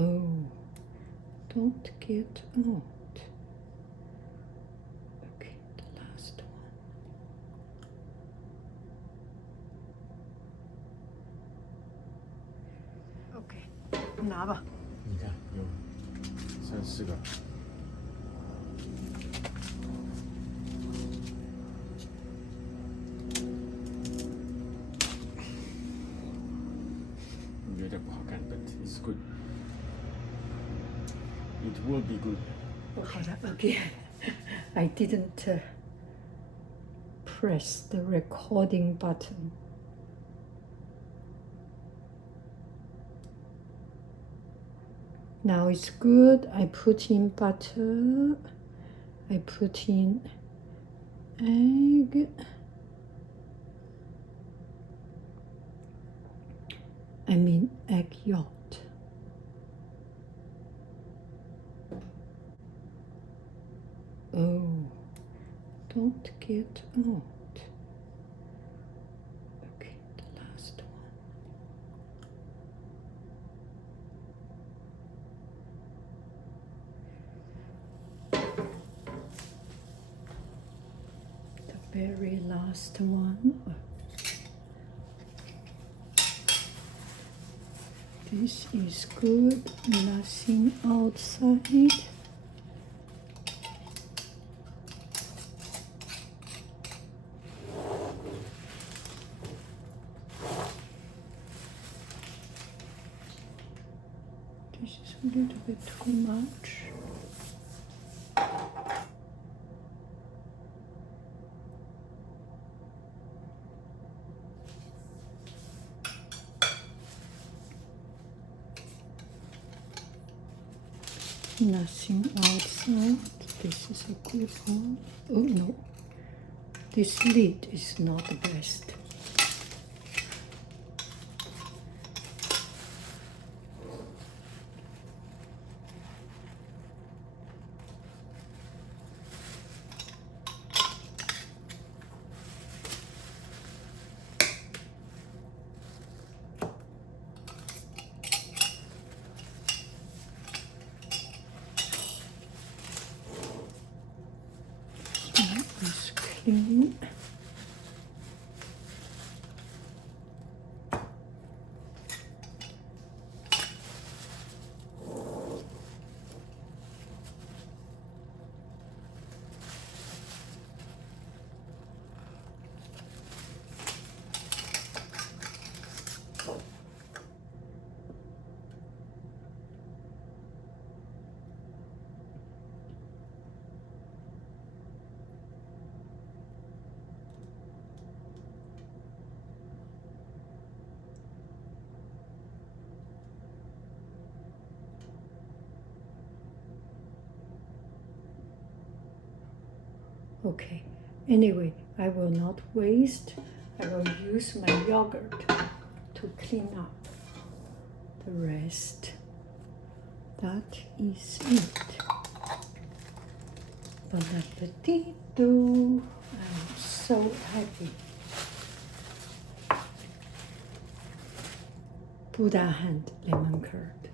Oh, don't get out. Okay, the last one. Okay, 拿吧。你看有3、4个。有点不好看 but it's good. It will be good. 好的 again. I didn't press the recording button. Now it's good. I put in butter. I put in egg. I mean egg yolk. Oh, don't get out. Okay, the last one. The very last one. This is good, nothing outside. This is a little bit too much. Nothing outside. This is a good one. Oh no, this lid is not the best. It's clean. Okay, anyway, I will not waste. I will use my yogurt to clean up the rest. That is it. Bon appetito. I'm so happy. Buddha hand lemon curd.